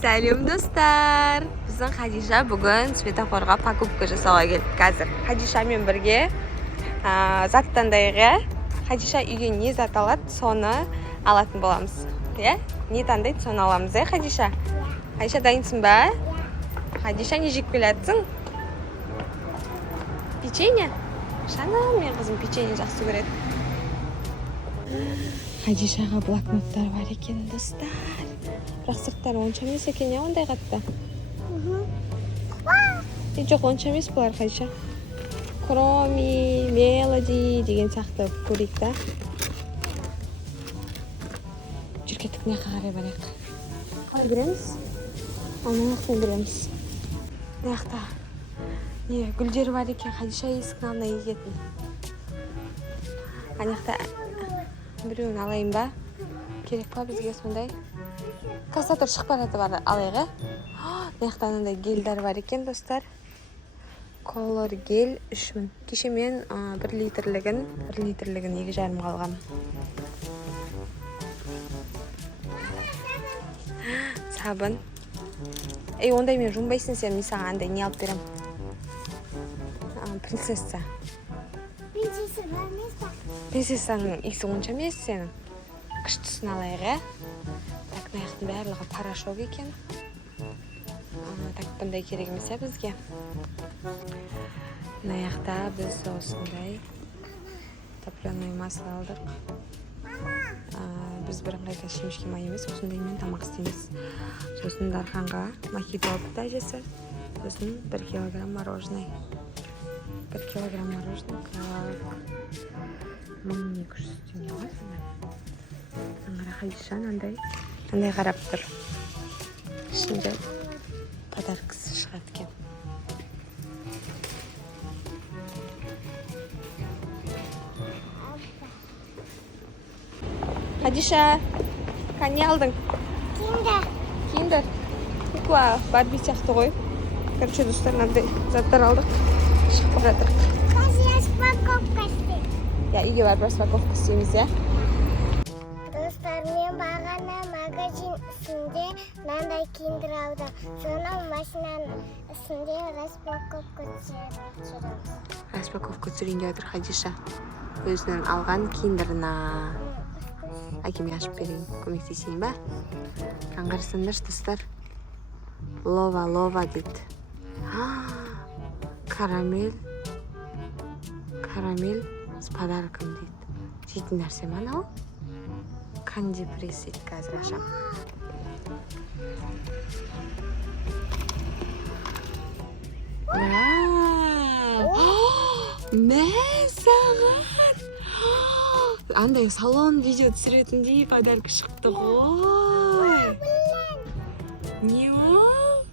Сәлем достар. Біздің Хадиша бүгін светофорға покупка жасауға келдік қазір. Хадишамен бірге заттандайға. Хадиша үйге не зат алады, соны алатын боламыз. Не таңдайды, соны аламыз, Хадиша? Хадиша, дайынсың ба? Хадиша, не жеп келатсың? Печенье? Шана, мен қызым печенье жақсы көреді. Хадишаға блокноттар бар екен, достар. Бірақ сырттары онша емес екен, ондай қатты. Жоқ, онша емес бұлар, Хадиша. Кроми, мелоди деген сияқты көрейік та. Жүркеттік не қарай барайық. Қалай береміз? Оны аяқтан береміз. Аяқта не гүлдері бар екен, Хадиша есіктің алдына егетін. Аяқта біреуін алайын ба? Керек па бізге сондай? Кассатор шықпараты бар алайғы. Аяқта анандай гельдар бар екен, достар. Колор гель 3000. Кеше мен 1 литрлігін 2,5 қалғам. Сабын. Ондай мен жумбайсың сен, мен саған андай не алып берем. Принцесса. Принцесса бар емес па? Принцессаның исі онша емес сенің. Күштісін алайғы. Так, наяқтың барлығы порошок екен. Так, бұндай керек емес бізге. Наяқта біз осындай топленый масло алдық. Біз бірыңғай шемішке май емес, осындай мен тамақ істейміз. Сосын Дарханға мохито алыпты әжесі. Сосын 1 килограмм мороженое. 1 килограмм мороженое, как 1200 теңге ғой сонда. Аңғара Хадиша андай қарап тұр. Ішінде подаркасы шығады екен. Хадиша, не алдың? Киндер. Кукла Барби сияқты ғой. Короче, достар, мынандай заттар алдық. Шығып жатыр. Распаковка істейміз. Үйге барып распаковка істейміз, Достар, мен бағана магазин үстінде мынандай киндер алдым. Соны машинаның үстінде распаковка түсіреміз. Распаковка түсірейін деп жатыр Хадиша. Өзінің алған киндерна. Әкеме ашып берейін, көмектесейін ба? Аңғарсаңдар, достар. Лова дейді. Карамель с подарком дейді. Жейтін нәрсе ма анау? Канди пресс дейді, қазір ашам. Мә саған! Андай салон видео түсіретіндей подарка шықты ғой. Не ол?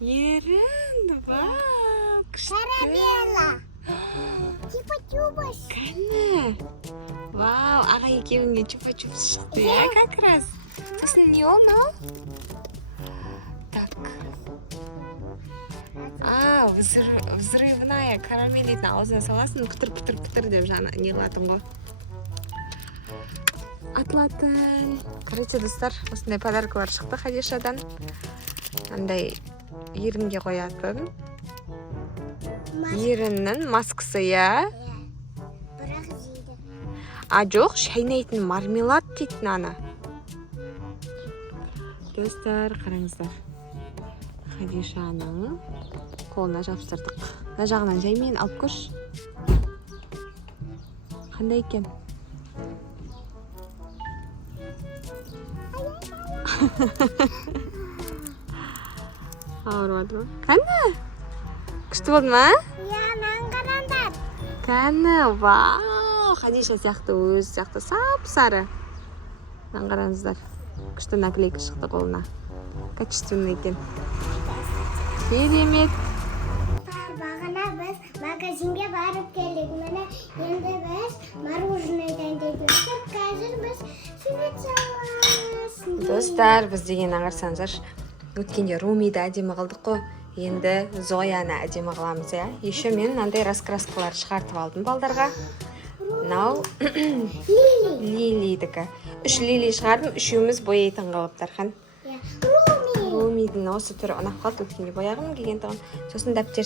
Ерін, вау, күшті. Карамелла. Чупа-чупс. Кәні. Вау, аға екеуіңе чупа-чупс шықты, как раз. Сосын не ол, мынау? Так. Взрывная карамель дейтін аузына саласын, күтір деп жаны не қылатын ғой. Атылатын. Короче, достар, осындай подаркалар шықты Хадишадан. Андай ерінге қоятын. Еріннің маскасы, Бірақ жейді. Жоқ, шайнайтын мармелад дейтін ана. Достар, қараңыздар. Хадишаның қолына жапсырдық. Мына жағынан жаймен алып көрші. Қандай екен? Ауырмады ма? Қаны? Күшті болды ма? Нан қараңдар. Қаны, вау! Хадиша сияқты, өзі сияқты сап-сары. Нан қараңыздар. Күшті наклейка шықты қолына. Качественный екен. Керемет. Бағана біз магазинге барып келдік. Міне енді біз мороженыйдан дедік. Қазір біз сурет саламыз. Достар, біз деген аңғарсаңыздар, өткенде Румиді әдемі қылдық қой. Енді Зояны әдемі қыламыз, Еще мен мынандай раскраскалар шығартып алдым балдарға. Мынау Лилидікі. 3 лили шығардым, үшеуміз бояйтын қылып Дархан. Иә. Руми. Румидің осы түрі ұнап қалды, өткенде бояғым келген тұғын. Сосын дәптер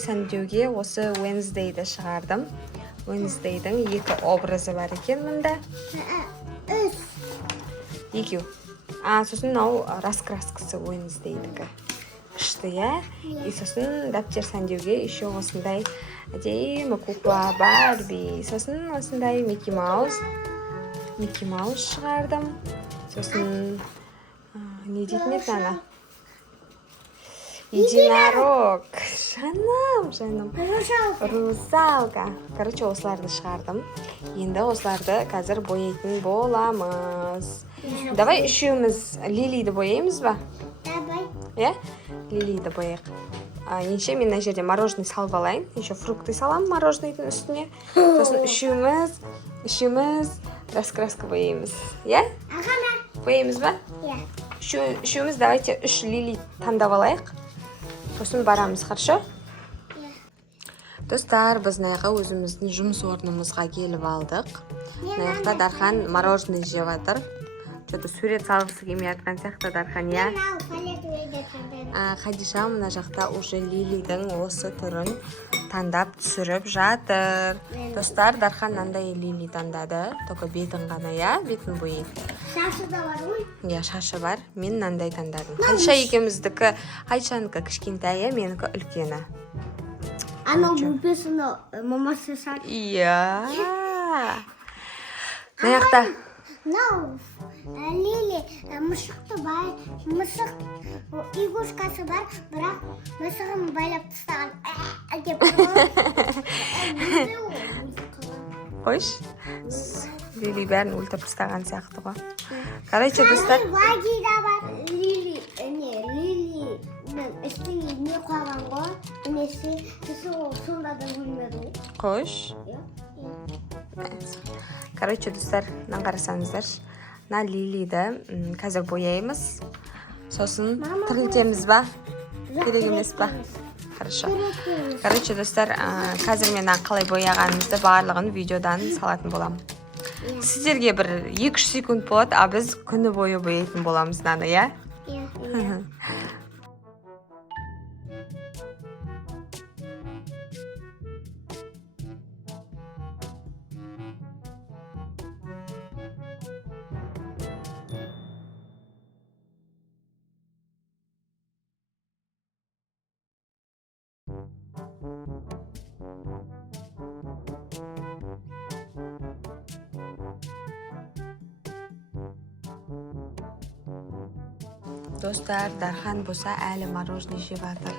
сәндеуге осы Wednesday'ді шығардым. Wednesday'дің 2 образы бар екен мұнда. Үш. Екеу. Сосын мынау раскраскасы Wednesday'дікі. Күшті, иә? И сосын дәптер сәндеуге еще осындай әдемі кукла Барби. Сосын осындай Микки Маус шығардым. Сосын не дейтін еді ана? Единорог. Жаным. Русалка. Короче, осыларды шығардым. Енді осыларды қазір бояйтын боламыз. Давай үшеуміз Лилиді бояймыз ба? Давай. Иә? Лилиді бояйық. Енше мен мына жерде мороженый салып алайын. Еще фрукты салам мороженныйдың үстіне. Сосын үшеуміз раскраска бояймыз. Иә? Ағана. Бояймыз ба? Иә. Үшеуміз давайте 3 лили таңдап алайық. Сосын барамыз, хорошо? Иә. Достар, біз мынаға өзіміздің жұмыс орнымызға келіп алдық. Мынаяқта Дархан мороженый жеп жатыр. Что-то сурет салғысы келмей жатқан сияқты Дархан, иә? Хадиша мына жақта уже лилидің осы түрін таңдап түсіріп жатыр. Достар, Дархан мынандай лили таңдады. Только бетін ғана, иә? Бетін бояйды. Шашы да бар ғой? Иә, шашы бар. Мен мынандай таңдадым. Хадиша екеуміздікі, Хадишанікі кішкентай, менікі үлкені. Анау бүлпесіні мамасы шар. Иә. Мынаяқта Мынау Лили мысықты бар, мысық игрушкасы бар, бірақ мысығын байлап тастаған. Деп қойш. Лили бәрін өлтіріп тастаған сияқты ғой. Короче, достар. Ваги да бар. Лилидің үстіне не қойған ғой? Несі, сонда да білмеді ғой. Қойш. Короче, достар, мынаны қарасаңыздар. Мына Лилиді қазір бояймыз. Сосын тірілтеміз ба? Керек емес па? Хорошо. Короче, достар, қазір мен қалай бояғанымызды барлығын видеодан салатын болам. Сіздерге бір 2-3 секунд болады, а біз күні бойы бояйтын боламыз мынаны, иә? Иә. Достар, Дархан болса әлі мороженый жеп жатыр.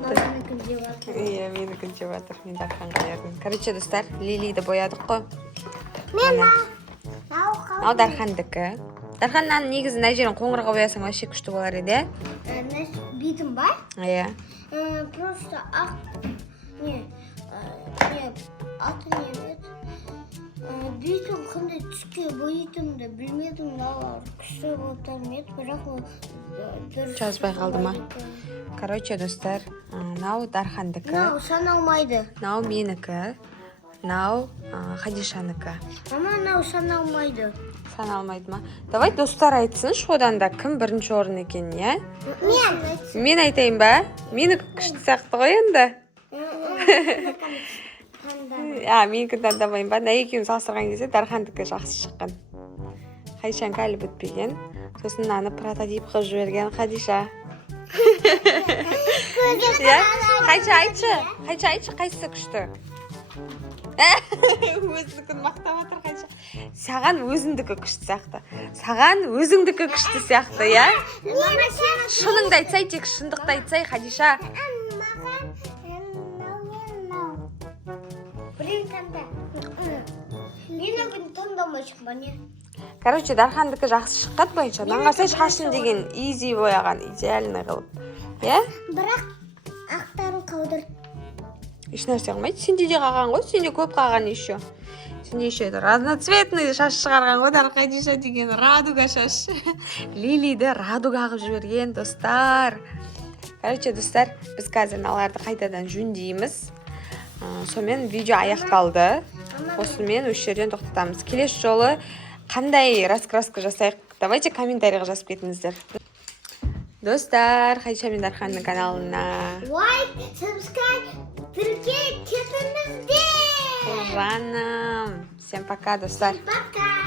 Маманыкін жеп жатыр. Иә, менікін жеп жатыр. Мен Дарханға бердім. Короче, достар, Лилиді боядық қой. Мынау Дархандікі. Дарханнан негізі мына жерін қоңырға боясаң вообще күшті болар еді. Битім бар? Иә. Просто ақ битім қандай түске бойтымды білмедім, мынау күшті болып көрінеді, бірақ дұрыс Жазбай қалды ма? Короче, достар, мынау Дархандікі. Мынау саналмайды. Мынау менікі. Мынау Хадишанікі. Мама, мынау саналмайды. Саналмайды ма? Давай достар айтсыншы одан да кім бірінші орын екен, иә? Мен айтайын ба? Менікі күшті сияқты ғой енді. Менікі таңдамайын ба? Мына екеуін салыстырған кезде Дархандікі жақсы шыққан. Хадишанікі әлі бітпеген. Сосын мынаны прототип қылып жіберген Хадиша. Хадиша айтшы, қайсысы күшті? Өзіндікін мақтап отыр Хадиша. Саған өзіндікі күшті сияқты. Саған өзіңдікі күшті сияқты, иә? Шыныңды айтсай, тек шындықты айтсай, Хадиша. Короче, Дархандікі жақсы шыққат бойынша. Наңғасай шашын деген изи бояған, идеальный қылып. Иә? Бірақ ақтарын қаудыр. Еш нәрсе қылмайды. Сенде де қаған ғой, сенде көп қаған еще. Сенде еще разноцветный шаш шығарған ғой, Дархадиша деген радуга шаш. Лилиді радуга қылып жіберген, достар. Короче, достар, біз қазір мыналарды қайтадан жөндейміз. Сонымен видео аяқталды. осымен осы жерден тоқтатамыз. Келесі жолы қандай раскраска жасайық? Давайте комментарийға жазып кетіңіздер. Достар, Хадиша мен Дарханның каналына Лайк, subscribe, бірге кетіңіздер. жаным. Всем пока, достар. Пока.